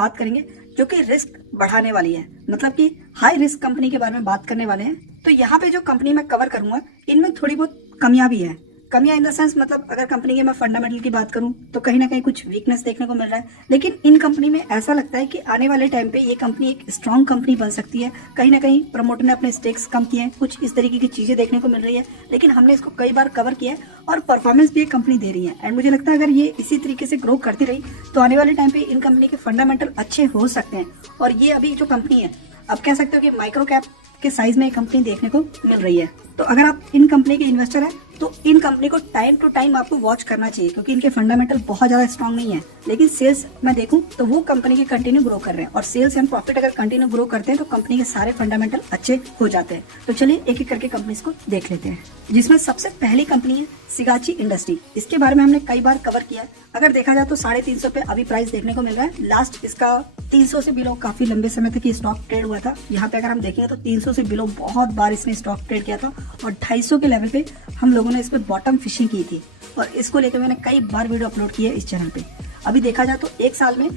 बात करेंगे जो कि रिस्क बढ़ाने वाली है, मतलब कि हाई रिस्क कंपनी के बारे में बात करने वाले हैं। तो यहाँ पे जो कंपनी मैं कवर करूंगा इनमें थोड़ी बहुत कमियां भी है। कमियां इन द सेंस, मतलब अगर कंपनी के मैं फंडामेंटल की बात करूं तो कहीं ना कहीं कुछ वीकनेस देखने को मिल रहा है, लेकिन इन कंपनी में ऐसा लगता है कि आने वाले टाइम पे ये कंपनी एक स्ट्रांग कंपनी बन सकती है। कहीं ना कहीं प्रमोटर ने अपने स्टेक्स कम किए हैं, कुछ इस तरीके की चीजें देखने को मिल रही है, लेकिन हमने इसको कई बार कवर किया है और परफॉर्मेंस भी एक कंपनी दे रही है। एंड मुझे लगता है अगर ये इसी तरीके से ग्रो करती रही तो आने वाले टाइम पे इन कंपनी के फंडामेंटल अच्छे हो सकते हैं। और ये अभी जो कंपनी है, अब कह सकते हो कि माइक्रो कैप के साइज में एक कंपनी देखने को मिल रही है। तो अगर आप इन कंपनी के इन्वेस्टर हैं तो इन कंपनी को टाइम टू टाइम आपको वॉच करना चाहिए, क्योंकि इनके फंडामेंटल बहुत ज्यादा स्ट्रांग नहीं है, लेकिन सेल्स मैं देखूं तो वो कंपनी के कंटिन्यू ग्रो कर रहे हैं। और सेल्स एंड प्रॉफिट अगर कंटिन्यू ग्रो करते हैं तो कंपनी के सारे फंडामेंटल अच्छे हो जाते हैं। तो चलिए एक एक करके कंपनीज को देख लेते हैं, जिसमें सबसे पहली कंपनी है सिगाची इंडस्ट्री। इसके बारे में हमने कई बार कवर किया है। अगर देखा जाए तो 350 पे अभी प्राइस देखने को मिल रहा है। लास्ट इसका 300 से बिलो काफी लंबे समय तक ये स्टॉक ट्रेड हुआ था। यहाँ पे अगर हम देखेंगे तो 300 से बिलो बहुत बार इसने स्टॉक ट्रेड किया था और 250 के लेवल पे हम लोगों ने इस पे बॉटम फिशिंग की थी और इसको लेकर मैंने कई बार वीडियो अपलोड किया है इस चैनल पे। अभी देखा जाए तो एक साल में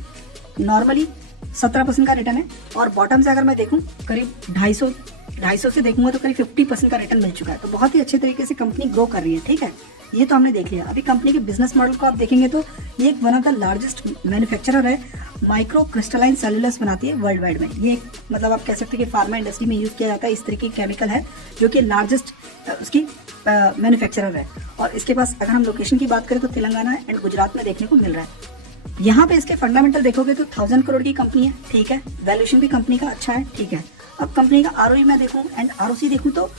नॉर्मली 17% का रिटर्न है और बॉटम से अगर मैं देखूं करीब 250 से देखूंगा तो करीब 50% का रिटर्न मिल चुका है। तो बहुत ही अच्छे तरीके से कंपनी ग्रो कर रही है। ठीक है, ये तो हमने देख लिया। अभी कंपनी के बिजनेस मॉडल को आप देखेंगे तो ये एक one of the largest manufacturer है। माइक्रो क्रिस्टलाइन सेलुलस बनाती है वर्ल्ड वाइड में। ये एक मतलब आप कह सकते हैं कि फार्मा इंडस्ट्री में यूज किया जाता है। इस तरीके की केमिकल है जो कि लार्जेस्ट उसकी मैन्युफैक्चरर है। और इसके पास अगर हम लोकेशन की बात करें तो तेलंगाना एंड गुजरात में देखने को मिल रहा है। यहाँ पे इसके फंडामेंटल देखोगे तो 1000 करोड़ की कंपनी है। ठीक है, वैल्यूएशन भी कंपनी का अच्छा है। ठीक है, अब कंपनी का आरओई मैं देखूं एंड आरओसी देखूं तो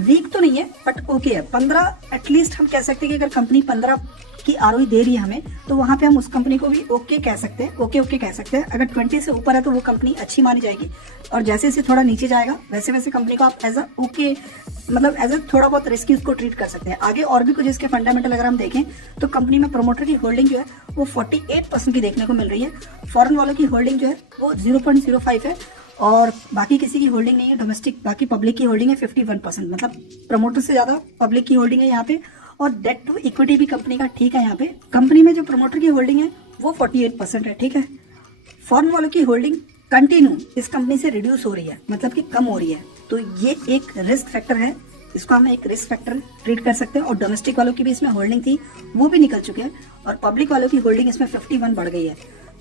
वीक तो नहीं है बट ओके है। 15 एटलीस्ट हम कह सकते हैं कि अगर कंपनी 15 की आरओई दे रही है हमें तो वहां पे हम उस कंपनी को भी ओके कह सकते हैं। ओके कह सकते हैं। अगर 20 से ऊपर है तो वो कंपनी अच्छी मानी जाएगी और जैसे जैसे थोड़ा नीचे जाएगा वैसे वैसे कंपनी को आप एज अ ओके मतलब एज अ थोड़ा बहुत रिस्की उसको ट्रीट कर सकते हैं। आगे और भी कुछ इसके फंडामेंटल अगर हम देखें तो कंपनी में प्रमोटर की होल्डिंग जो है वो 48% की देखने को मिल रही है। फॉरेन वालों की होल्डिंग जो है वो 0.05 है और बाकी किसी की होल्डिंग नहीं है। डोमेस्टिक बाकी पब्लिक की होल्डिंग है 51%, मतलब प्रमोटर से ज्यादा पब्लिक की होल्डिंग है यहाँ पे। और डेट टू इक्विटी भी कंपनी का ठीक है। यहाँ पे कंपनी में जो प्रमोटर की होल्डिंग है वो 48% है। ठीक है, फॉरेन वालों की होल्डिंग कंटिन्यू इस कंपनी से रिड्यूस हो रही है, मतलब कि कम हो रही है। तो ये एक रिस्क फैक्टर है, इसको हम एक रिस्क फैक्टर ट्रीट कर सकते हैं। और डोमेस्टिक वालों की भी इसमें होल्डिंग थी वो भी निकल चुके हैं और पब्लिक वालों की होल्डिंग इसमें 51 बढ़ गई है।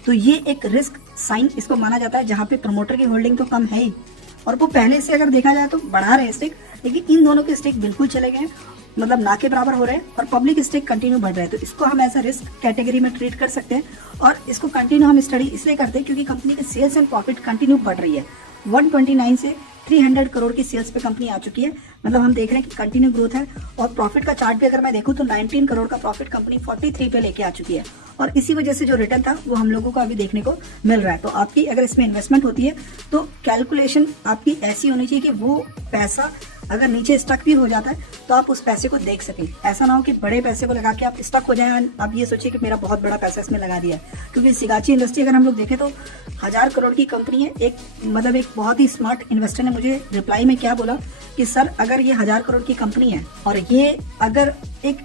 तो ये एक रिस्क साइन इसको माना जाता है, जहां पे प्रमोटर की होल्डिंग तो कम है ही और वो पहले से अगर देखा जाए तो बढ़ा रहे हैं स्टेक, लेकिन इन दोनों के स्टेक बिल्कुल चले गए, मतलब ना के बराबर हो रहे हैं और पब्लिक स्टेक कंटिन्यू बढ़ रहा है। तो इसको हम ऐसा रिस्क कैटेगरी में ट्रीट कर सकते हैं और इसको कंटिन्यू हम स्टडी इसलिए करते हैं क्योंकि कंपनी के सेल्स एंड प्रॉफिट कंटिन्यू बढ़ रही है। 129 से 300 करोड़ की सेल्स पे कंपनी आ चुकी है, मतलब हम देख रहे हैं कि कंटिन्यू ग्रोथ है। और प्रॉफिट का चार्ट भी अगर मैं देखूं तो 19 करोड़ का प्रॉफिट कंपनी 43 पे लेके आ चुकी है और इसी वजह से जो रिटर्न था वो हम लोगों को अभी देखने को मिल रहा है। तो आपकी अगर इसमें इन्वेस्टमेंट होती है तो कैलकुलेशन आपकी ऐसी होनी चाहिए कि वो पैसा अगर नीचे स्टक भी हो जाता है तो आप उस पैसे को देख सकें। ऐसा ना हो कि बड़े पैसे को लगा के आप स्टक हो जाए, आप ये सोचिए कि मेरा बहुत बड़ा पैसा इसमें लगा दिया है। क्योंकि सिगाची इंडस्ट्री अगर हम लोग देखें तो 1000 करोड़ की कंपनी है। एक मतलब एक बहुत ही स्मार्ट इन्वेस्टर ने मुझे रिप्लाई में क्या बोला कि सर अगर ये 1000 करोड़ की कंपनी है और ये अगर एक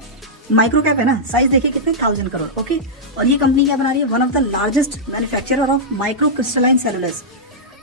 माइक्रो कैप है ना, साइज देखिए कितने 1000 करोड़। ओके, और ये कंपनी क्या बना रही है, one of the largest manufacturer of micro crystalline cellulose.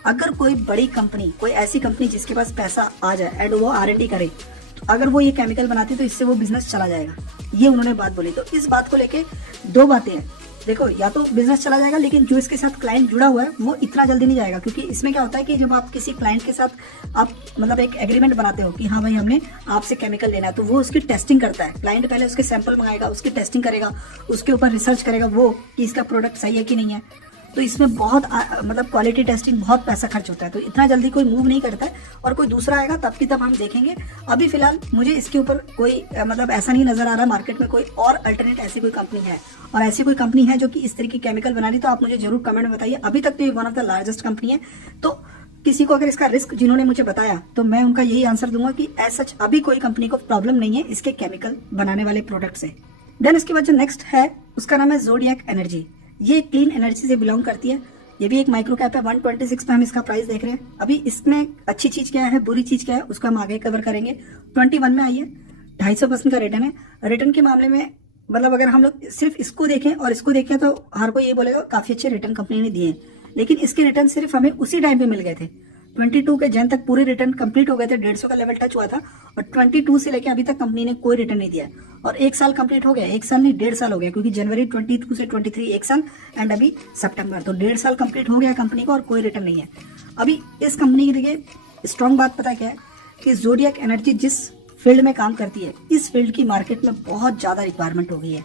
अगर कोई बड़ी कंपनी, कोई ऐसी कंपनी जिसके पास पैसा आ जाए एंड वो R&D करे, तो अगर वो ये केमिकल बनाती तो इससे वो बिजनेस चला जाएगा। ये उन्होंने बात बोली। तो इस बात को लेके दो बातें हैं। देखो, या तो बिजनेस चला जाएगा लेकिन जो इसके साथ क्लाइंट जुड़ा हुआ है वो इतना जल्दी नहीं जाएगा, क्योंकि इसमें क्या होता है कि जब आप किसी क्लाइंट के साथ आप मतलब एक एग्रीमेंट बनाते हो कि हाँ भाई हमने आपसे केमिकल लेना है, तो वो उसकी टेस्टिंग करता है। क्लाइंट पहले उसके सैंपल मंगाएगा, उसकी टेस्टिंग करेगा, उसके ऊपर रिसर्च करेगा वो कि इसका प्रोडक्ट सही है कि नहीं है। तो इसमें बहुत मतलब क्वालिटी टेस्टिंग बहुत पैसा खर्च होता है, तो इतना जल्दी कोई मूव नहीं करता है। और कोई दूसरा आएगा तब की तब हम देखेंगे। अभी फिलहाल मुझे इसके ऊपर कोई मतलब ऐसा नहीं नजर आ रहा मार्केट में कोई और अल्टरनेट ऐसी कोई कंपनी है, और ऐसी कोई कंपनी है जो कि इस तरह की केमिकल बना रही, तो आप मुझे जरूर कमेंट में बताइए। अभी तक तो ये one of the largest company है। तो किसी को अगर इसका रिस्क जिन्होंने मुझे बताया तो मैं उनका यही आंसर दूंगा कि एज सच अभी कोई कंपनी को प्रॉब्लम नहीं है इसके केमिकल बनाने वाले प्रोडक्ट से। देन इसके बाद जो नेक्स्ट है उसका नाम है ज़ोडिएक एनर्जी। ये क्लीन एनर्जी से बिलोंग करती है। ये भी एक माइक्रो कैप है। 126 पे हम इसका प्राइस देख रहे हैं। अभी इसमें अच्छी चीज क्या है, बुरी चीज क्या है, उसको हम आगे कवर करेंगे। 21 में आई है, 250% का रिटर्न है। रिटर्न के मामले में मतलब अगर हम लोग सिर्फ इसको देखें और इसको देखें तो हर कोई ये बोलेगा काफी अच्छे रिटर्न कंपनी ने दिए हैं। लेकिन इसके रिटर्न सिर्फ हमें उसी टाइम पे मिल गए थे। 22 के जन तक पूरे रिटर्न कंप्लीट हो गए थे, 150 का लेवल टच हुआ था, और 22 से लेके अभी तक कंपनी ने कोई रिटर्न नहीं दिया। और एक साल कंप्लीट हो गया, एक साल नहीं 1.5 साल हो गया, क्योंकि जनवरी 22 से 23 एक साल एंड अभी सितंबर, तो 1.5 साल कंप्लीट हो गया कंपनी का और कोई रिटर्न नहीं है। अभी इस कंपनी की देखिए स्ट्रॉन्ग बात पता क्या है कि ज़ोडिएक एनर्जी जिस फील्ड में काम करती है, इस फील्ड की मार्केट में बहुत ज़्यादा रिक्वायरमेंट हो गई है।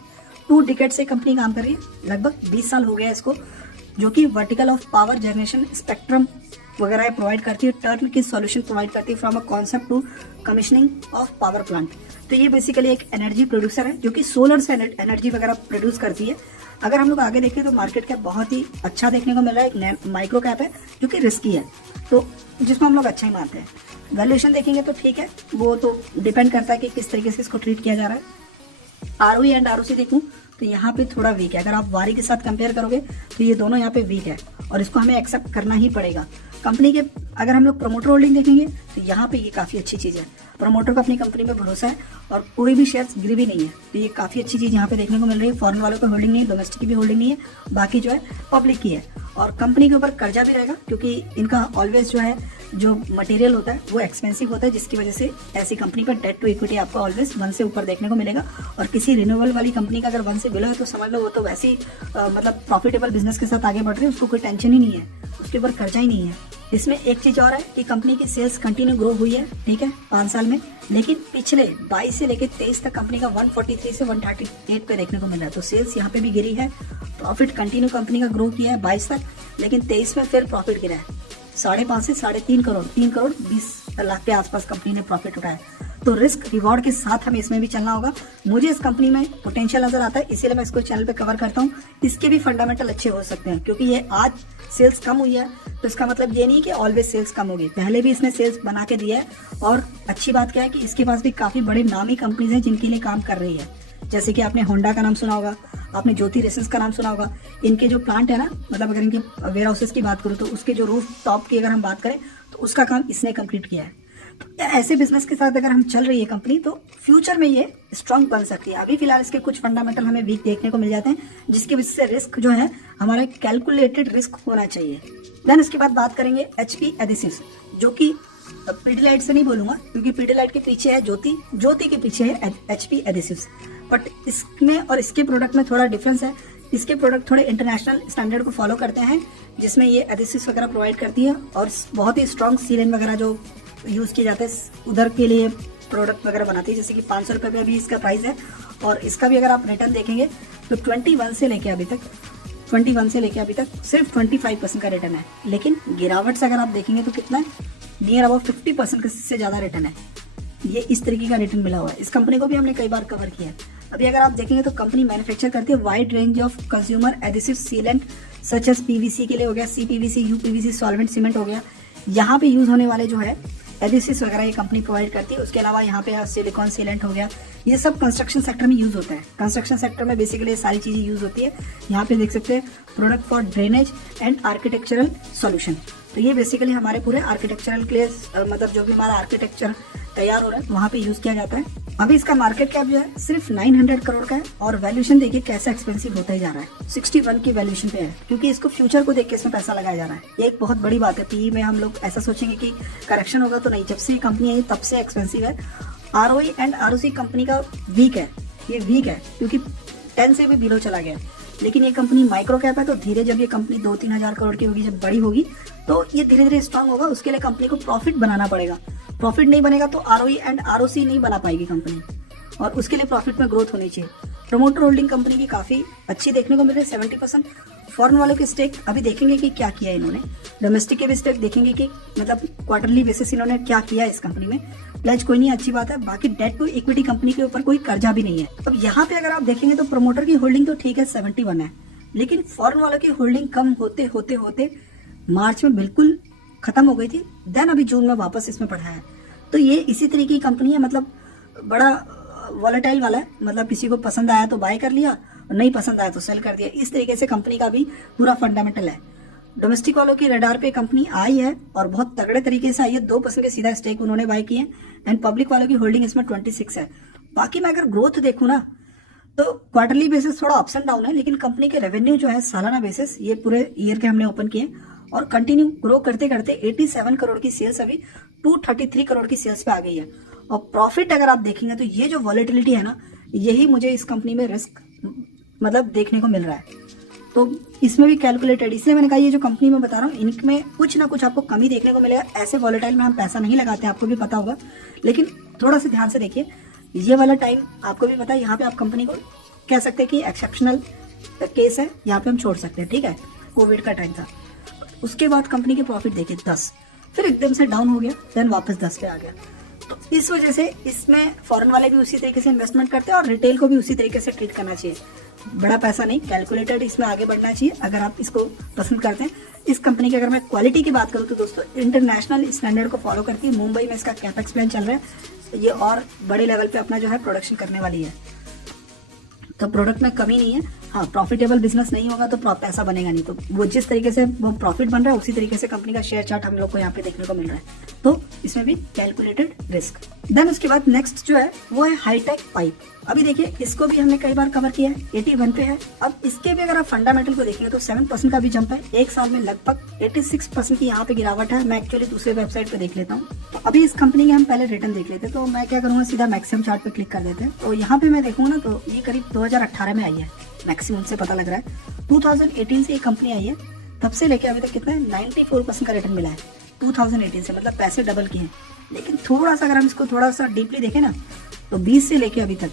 2 डिकेड से कंपनी काम कर रही है, लगभग 20 साल हो गया इसको, जो कि vertical of power generation spectrum वगैरह प्रोवाइड करती है, टर्न की सॉल्यूशन प्रोवाइड करती है from a concept to commissioning of power plant. तो ये बेसिकली एक एनर्जी प्रोड्यूसर है जो कि सोलर से एनर्जी वगैरह प्रोड्यूस करती है। अगर हम लोग आगे देखें तो मार्केट कैप बहुत ही अच्छा देखने को मिल रहा है, एक माइक्रो कैप है जो कि रिस्की है, तो जिसमें हम लोग अच्छा ही मानते हैं। वैल्यूएशन देखेंगे तो ठीक है, वो तो डिपेंड करता है कि किस तरीके से इसको ट्रीट किया जा रहा है। आरओई एंड आरओसी देखूं तो यहाँ पे थोड़ा वीक है, अगर आप वारी के साथ कंपेयर करोगे तो ये दोनों यहाँ पे वीक है और इसको हमें एक्सेप्ट करना ही पड़ेगा। कंपनी के अगर हम लोग प्रमोटर होल्डिंग देखेंगे तो यहाँ पे ये काफ़ी अच्छी चीज़ है, प्रमोटर को अपनी कंपनी में भरोसा है और कोई भी शेयर्स गिरी नहीं है, तो ये काफ़ी अच्छी चीज़ यहाँ पे देखने को मिल रही है। फॉरेन वालों की होल्डिंग नहीं है, डोमेस्टिक की भी होल्डिंग नहीं है, बाकी जो है पब्लिक की है। और कंपनी के ऊपर कर्जा भी रहेगा क्योंकि इनका ऑलवेज जो है जो मटेरियल होता है वो एक्सपेंसिव होता है, जिसकी वजह से ऐसी कंपनी पर डेट टू इक्विटी आपको ऑलवेज 1 से ऊपर देखने को मिलेगा। और किसी रिन्यूएबल वाली कंपनी का अगर 1 से बिलो है तो समझ लो वो तो वैसे ही मतलब प्रॉफिटेबल बिजनेस के साथ आगे बढ़ रही है, उसको कोई टेंशन ही नहीं है, उसके ऊपर कर्जा ही नहीं है। इसमें एक चीज़ और है कि कंपनी की सेल्स कंटिन्यू ग्रो हुई है, ठीक है, 5 साल में, लेकिन पिछले 22 से लेकर 23 तक कंपनी का 143 से 138 पे देखने को मिला है, तो सेल्स यहाँ पे भी गिरी है। प्रॉफिट कंटिन्यू कंपनी का ग्रो किया है 22 तक, लेकिन 23 में फिर प्रॉफिट गिरा है 5.5 से 3.5 करोड़, 3 करोड़ 20 लाख के आसपास कंपनी ने प्रॉफिट उठाया। तो रिस्क रिवॉर्ड के साथ हमें इसमें भी चलना होगा। मुझे इस कंपनी में पोटेंशियल नजर आता है, इसीलिए मैं इसको चैनल पे कवर करता हूँ। इसके भी फंडामेंटल अच्छे हो सकते हैं क्योंकि ये आज सेल्स कम हुई है तो इसका मतलब ये नहीं कि ऑलवेज सेल्स कम होगी, पहले भी इसने सेल्स बना के दिया है। और अच्छी बात क्या है कि इसके पास भी काफी बड़े नामी कंपनीज हैं जिनके लिए काम कर रही है, जैसे कि आपने होंडा का नाम सुना होगा, आपने ज्योति रेसेंस का नाम सुना होगा। इनके जो प्लांट है ना, मतलब अगर इनके वेयर हाउसेस की बात करूँ तो उसके जो रूफ टॉप की अगर हम बात करें तो उसका काम इसने कंप्लीट किया है। तो ऐसे बिजनेस के साथ अगर हम चल रही है कंपनी तो फ्यूचर में ये स्ट्रांग बन सकती है। अभी फिलहाल इसके कुछ फंडामेंटल हमें वीक देखने को मिल जाते हैं, जिसकी वजह से रिस्क जो है हमारा कैलकुलेटेड रिस्क होना चाहिए। देन इसके बाद बात करेंगे एचपी एडिसिव्स, जो कि पीडीलाइट से नहीं बोलूंगा क्योंकि पीडीलाइट के पीछे है ज्योति, ज्योति के पीछे है एचपी एडिसिव्स, बट इसमें और इसके प्रोडक्ट में थोड़ा डिफरेंस है। इसके प्रोडक्ट थोड़े इंटरनेशनल स्टैंडर्ड को फॉलो करते हैं, जिसमें ये एडिसिव्स वगैरह प्रोवाइड करती है और बहुत ही स्ट्रॉन्ग सीलेन वगैरह जो यूज किए जाते हैं उधर के लिए प्रोडक्ट वगैरह बनाती है। जैसे कि 500 रुपये में भी इसका प्राइस है और इसका भी अगर आप रिटर्न देखेंगे तो 21 से लेके अभी तक सिर्फ 25% का रिटर्न है, लेकिन गिरावट से अगर आप देखेंगे तो कितना है, नियर अबाउट 50% से ज़्यादा रिटर्न है। ये इस तरीके का रिटर्न मिला हुआ है। इस कंपनी को भी हमने कई बार कवर किया है। अभी अगर आप देखेंगे तो कंपनी मैन्युफैक्चर करती है wide range of consumer adhesive sealant such as PVC के लिए हो गया, सीपीवीसी, यूपीवीसी, सॉल्वेंट सीमेंट हो गया। यहाँ पे यूज होने वाले जो है एडिसिव्स वगैरह ये कंपनी प्रोवाइड करती है। उसके अलावा यहाँ पे सिलिकॉन सीलेंट हो गया, ये सब कंस्ट्रक्शन सेक्टर में यूज होता है। कंस्ट्रक्शन सेक्टर में बेसिकली सारी चीजें यूज होती है। यहाँ पे देख सकते हैं product for drainage and architectural solution, तो ये बेसिकली हमारे पूरे आर्किटेक्चरल के लिए मतलब जो भी हमारा आर्किटेक्चर तैयार हो रहा है वहाँ पे यूज किया जाता है। अभी इसका मार्केट कैप जो है सिर्फ 900 करोड़ का है और वैल्यूएशन देखिए कैसे एक्सपेंसिव होता ही जा रहा है, 61 की वैल्यूएशन पे है, क्योंकि इसको फ्यूचर को देख के इसमें पैसा लगाया जा रहा है। ये एक बहुत बड़ी बात है। पीई में हम लोग ऐसा सोचेंगे कि करेक्शन होगा, तो नहीं, जब से ये कंपनी आई तब से एक्सपेंसिव है। आरओई एंड आरओसी कंपनी का वीक है, ये वीक है क्योंकि 10 से भी बिलो चला गया, लेकिन ये कंपनी माइक्रो कैप है, तो धीरे जब ये कंपनी 2-3 हजार करोड़ की होगी, जब बड़ी होगी तो ये धीरे धीरे स्ट्रांग होगा। उसके लिए कंपनी को प्रॉफिट बनाना पड़ेगा, प्रॉफिट नहीं बनेगा तो आरओई एंड आरओसी नहीं बना पाएगी कंपनी, और उसके लिए प्रॉफिट में ग्रोथ होनी चाहिए। प्रमोटर होल्डिंग कंपनी की काफी अच्छी देखने को मिल रही है, 70%। फॉरेन वालों के स्टेक अभी देखेंगे कि क्या किया इन्होंने, डोमेस्टिक के भी स्टेक देखेंगे कि मतलब क्वार्टरली बेसिस इन्होंने क्या किया इस कंपनी में। प्लेज कोई नहीं, अच्छी बात है। बाकी डेट टू इक्विटी कंपनी के ऊपर कोई कर्जा भी नहीं है। अब यहाँ पे अगर आप देखेंगे तो प्रमोटर की होल्डिंग तो ठीक है 71 है, लेकिन फॉरेन वालों की होल्डिंग कम होते होते होते मार्च में बिल्कुल खत्म हो गई थी, देन अभी जून में वापस इसमें बढ़ा है। तो ये इसी तरीके की कंपनी है, मतलब बड़ा वॉलेटाइल वाला है, मतलब किसी को पसंद आया तो बाय कर लिया और नहीं पसंद आया तो सेल कर दिया। इस तरीके से कंपनी का भी पूरा फंडामेंटल है। डोमेस्टिक वालों की रडार पे कंपनी आई है और बहुत तगड़े तरीके से आई है, 2% के सीधा स्टेक उन्होंने बाय किए, एंड पब्लिक वालों की होल्डिंग इसमें 26 है। बाकी मैं अगर ग्रोथ देखूँ ना तो क्वार्टरली बेसिस थोड़ा अप्स एंड डाउन है, लेकिन कंपनी के रेवेन्यू जो है सालाना बेसिस ये पूरे ईयर के हमने ओपन किए और कंटिन्यू ग्रो करते करते 87 करोड़ की सेल्स अभी 233 करोड़ की सेल्स पे आ गई है। और प्रॉफिट अगर आप देखेंगे तो ये जो वॉलेटिलिटी है ना, यही मुझे इस कंपनी में रिस्क मतलब देखने को मिल रहा है। तो इसमें भी कैलकुलेटेड, इसलिए मैंने कहा ये जो कंपनी मैं बता रहा हूँ इनमें कुछ ना कुछ आपको कमी देखने को मिलेगा। ऐसे वॉलेटाइल में हम पैसा नहीं लगाते, आपको भी पता होगा, लेकिन थोड़ा सा ध्यान से देखिए। ये वाला टाइम आपको भी पता है, यहाँ पे आप कंपनी को कह सकते हैं कि एक्सेप्शनल केस है, यहाँ पे हम छोड़ सकते हैं, ठीक है। कोविड का टाइम था, उसके बाद कंपनी के प्रॉफिट देखिए 10, फिर एकदम से डाउन हो गया, देन वापस 10 पे आ गया। तो इस वजह से इसमें फॉरेन वाले भी उसी तरीके से इन्वेस्टमेंट करते हैं और रिटेल को भी उसी तरीके से ट्रीट करना चाहिए। बड़ा पैसा नहीं, कैलकुलेटेड इसमें आगे बढ़ना चाहिए अगर आप इसको पसंद करते हैं। इस कंपनी की अगर मैं क्वालिटी की बात करूं तो दोस्तों इंटरनेशनल स्टैंडर्ड को फॉलो करती है। मुंबई में इसका कैपेक्स प्लान चल रहा है, ये और बड़े लेवल पे अपना जो है प्रोडक्शन करने वाली है। तो प्रोडक्ट में कमी नहीं है। हाँ, प्रॉफिटेबल बिजनेस नहीं होगा तो पैसा बनेगा नहीं। तो वो जिस तरीके से वो प्रॉफिट बन रहा है उसी तरीके से कंपनी का शेयर चार्ट हम लोग को यहाँ पे देखने को मिल रहा है। तो इसमें भी कैलकुलेटेड रिस्क। देन उसके बाद नेक्स्ट जो है वो है हाईटेक पाइप। अभी देखिए इसको भी हमने कई बार कवर किया है, 81 पे है। अब इसके भी अगर आप फंडामेंटल को देखेंगे तो 7% का भी जंप है, एक साल में लगभग 86% की यहाँ पे गिरावट है। मैं एक्चुअली दूसरे वेबसाइट पे देख लेता हूँ। तो अभी इस कंपनी के हम पहले रिटर्न देख लेते हैं। तो मैं क्या करूँगा, सीधा मैक्सिमम चार्ट पे क्लिक कर देते हैं। तो यहाँ पे मैं देखूंगा ना तो ये करीब 2018 में आई है, मैक्सिमम से पता लग रहा है। 2018 से ये कंपनी आई है, तब से लेके अभी तक कितना है, 94% का रिटर्न मिला है 2018 से, मतलब पैसे डबल किए हैं। लेकिन थोड़ा सा अगर हम इसको थोड़ा सा डीपली देखें ना तो 20 से लेके अभी तक,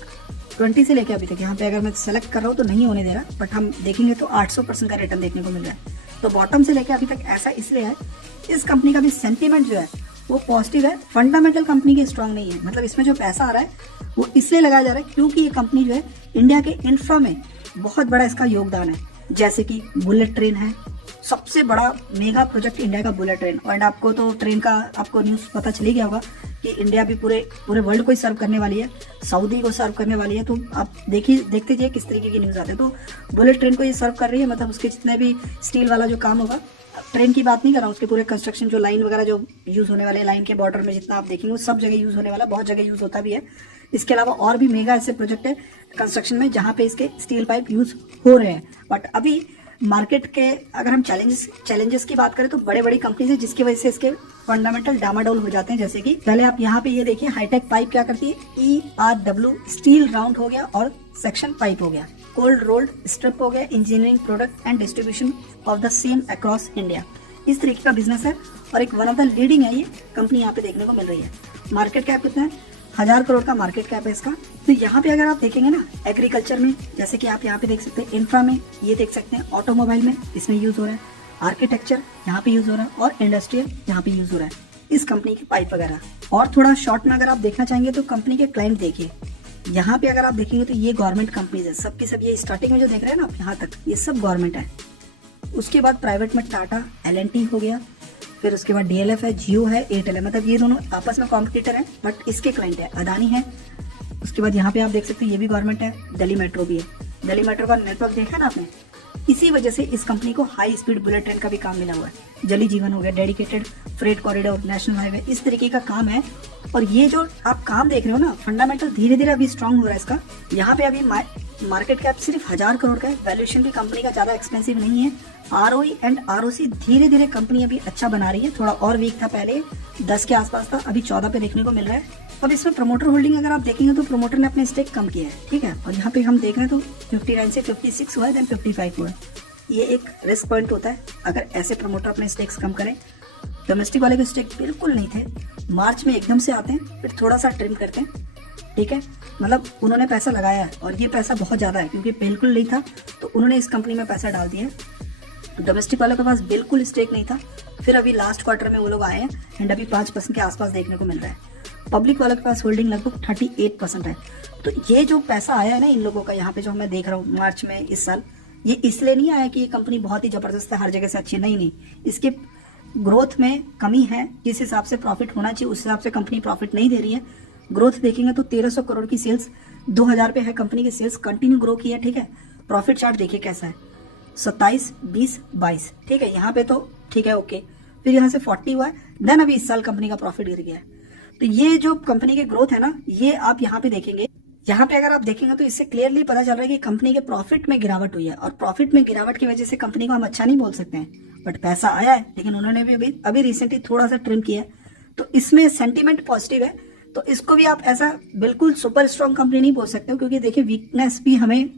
20 से लेके अभी तक, यहाँ पे अगर मैं सेलेक्ट कर रहा हूँ तो नहीं होने दे रहा, बट हम देखेंगे तो 800% का रिटर्न देखने को मिल रहा है। तो बॉटम से लेके अभी तक ऐसा इसलिए है, इस कंपनी का भी सेंटीमेंट जो है वो पॉजिटिव है। फंडामेंटल कंपनी के स्ट्रांग नहीं है, मतलब इसमें जो पैसा आ रहा है वो इसलिए लगाया जा रहा है क्योंकि ये कंपनी जो है इंडिया के इंफ्रा में बहुत बड़ा इसका योगदान है। जैसे कि बुलेट ट्रेन है, सबसे बड़ा मेगा प्रोजेक्ट इंडिया का बुलेट ट्रेन। और आपको तो ट्रेन का आपको न्यूज़ पता चल ही गया होगा कि इंडिया भी पूरे वर्ल्ड को ही सर्व करने वाली है, सऊदी को सर्व करने वाली है। तो आप देखते जाइए किस तरीके की न्यूज़ आते हैं। तो बुलेट ट्रेन को ये सर्व कर रही है, मतलब उसके जितने भी स्टील वाला जो काम होगा, ट्रेन की बात नहीं कर रहा हूँ, उसके पूरे कंस्ट्रक्शन जो लाइन वगैरह जो यूज़ होने वाले, लाइन के बॉर्डर में जितना आप देखेंगे वो सब जगह यूज़ होने वाला, बहुत जगह यूज़ होता भी है। इसके अलावा और भी मेगा ऐसे प्रोजेक्ट है कंस्ट्रक्शन में जहाँ पे इसके स्टील पाइप यूज़ हो रहे हैं। बट अभी मार्केट के अगर हम चैलेंजेस की बात करें तो बड़े बड़ी कंपनीज है जिसकी वजह से इसके फंडामेंटल डामाडोल हो जाते हैं। जैसे कि पहले आप यहाँ पे ये देखिए, हाईटेक पाइप क्या करती है, ERW स्टील राउंड हो गया और सेक्शन पाइप हो गया, कोल्ड रोल्ड स्ट्रिप हो गया, engineering product and distribution of the same across India. इस तरीके का बिजनेस है और एक वन ऑफ द लीडिंग है ये कंपनी यहाँ पे देखने को मिल रही है। मार्केट कैप कितना है, 1000 करोड़ का मार्केट कैप है इसका। तो यहाँ पे अगर आप देखेंगे ना, एग्रीकल्चर में जैसे कि आप यहाँ पे देख सकते हैं, इंफ्रा में ये देख सकते हैं, ऑटोमोबाइल में इसमें यूज हो रहा है, आर्किटेक्चर यहाँ पे यूज हो रहा है और इंडस्ट्रियल यहाँ पे यूज हो रहा है इस कंपनी की पाइप वगैरह। और थोड़ा शॉर्ट में अगर आप देखना चाहेंगे तो कंपनी के क्लाइंट देखिए, यहाँ पे अगर आप देखेंगे तो ये गवर्नमेंट कंपनीज है सबकी सब। ये स्टार्टिंग में जो देख रहे हैं ना आप यहाँ तक, ये सब गवर्नमेंट है। उसके बाद प्राइवेट में टाटा, L&T हो गया, फिर उसके बाद DLF है, जियो है, एयरटेल है, मतलब ये दोनों आपस में कॉम्पिटिटर हैं बट इसके क्लाइंट है, अदानी है। उसके बाद यहाँ पे आप देख सकते हैं ये भी गवर्नमेंट है, दिल्ली मेट्रो भी है। दिल्ली मेट्रो का नेटवर्क देखा ना आपने, इसी वजह से इस कंपनी को हाई स्पीड बुलेट ट्रेन का भी काम मिला हुआ है। जली जीवन हो गया, dedicated freight corridor, national highway, इस तरीके का काम है। और ये जो आप काम देख रहे हो ना, फंडामेंटल धीरे धीरे अभी स्ट्रांग हो रहा है इसका। यहाँ पे अभी मार्केट कैप सिर्फ 1000 करोड़ का है, वैल्यूएशन भी कंपनी का ज्यादा एक्सपेंसिव नहीं है। ROE एंड ROC धीरे धीरे कंपनी अभी अच्छा बना रही है, थोड़ा और वीक था पहले, 10 के आसपास था, अभी 14 पे देखने को मिल रहा है। अब इसमें प्रमोटर होल्डिंग अगर आप देखेंगे तो प्रमोटर ने अपने स्टेक कम किया है, ठीक है। और यहाँ पे हम देख रहे हैं तो 59 से 56 हुआ है, देन 55 हुआ है। ये एक रिस्क पॉइंट होता है अगर ऐसे प्रमोटर अपने स्टेक्स कम करें। डोमेस्टिक वाले के स्टेक बिल्कुल नहीं थे, मार्च में एकदम से आते हैं फिर थोड़ा सा ट्रिम करते हैं, ठीक है। मतलब उन्होंने पैसा लगाया है और ये पैसा बहुत ज़्यादा है क्योंकि बिल्कुल नहीं था तो उन्होंने इस कंपनी में पैसा डाल दिया है। डोमेस्टिक वालों के पास बिल्कुल स्टेक नहीं था, फिर अभी लास्ट क्वार्टर में वो लोग आए हैं एंड अभी 5% के आसपास देखने को मिल रहा है। पब्लिक वालों के पास होल्डिंग लगभग 38% है। तो ये जो पैसा आया है ना इन लोगों का, यहाँ पे जो मैं देख रहा हूँ मार्च में इस साल, ये इसलिए नहीं आया कि ये कंपनी बहुत ही जबरदस्त है, हर जगह से अच्छी, नहीं, इसके ग्रोथ में कमी है। जिस हिसाब से प्रॉफिट होना चाहिए उस हिसाब से कंपनी प्रॉफिट नहीं दे रही है। ग्रोथ देखेंगे तो 1300 करोड़ की सेल्स, 2000 पे है कंपनी की सेल्स, कंटिन्यू ग्रो की है, ठीक है। प्रॉफिट चार्ट देखिए कैसा है, 27, 20, 22, ठीक है। यहाँ पे तो ठीक है, ओके। फिर यहाँ से 40 हुआ है, देन अभी इस साल कंपनी का प्रॉफिट गिर गया है। तो ये जो कंपनी की ग्रोथ है ना, ये आप यहाँ पे देखेंगे यहाँ पे अगर आप देखेंगे तो इससे क्लियरली पता चल रहा है कि कंपनी के प्रॉफिट में गिरावट हुई है, और प्रॉफिट में गिरावट की वजह से कंपनी को हम अच्छा नहीं बोल सकते हैं, बट पैसा आया है। लेकिन उन्होंने भी अभी रिसेंटली थोड़ा सा ट्रिम किया है, तो इसमें सेंटीमेंट पॉजिटिव है। तो इसको भी आप ऐसा बिल्कुल सुपर स्ट्रॉन्ग कंपनी नहीं बोल सकते हो, क्योंकि देखिए वीकनेस भी हमें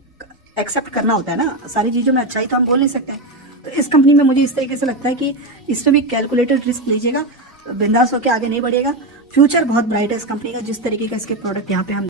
एक्सेप्ट करना होता है ना, सारी चीजों में अच्छाई तो हम बोल नहीं सकते हैं। तो इस कंपनी में मुझे इस तरीके से लगता है कि इसमें भी कैलकुलेटेड रिस्क लीजिएगा, बिंदास होकर आगे नहीं बढ़िएगा। फ्यूचर बहुत ब्राइट है इस कंपनी का, जिस तरीके का इसके प्रोडक्ट यहाँ पे हम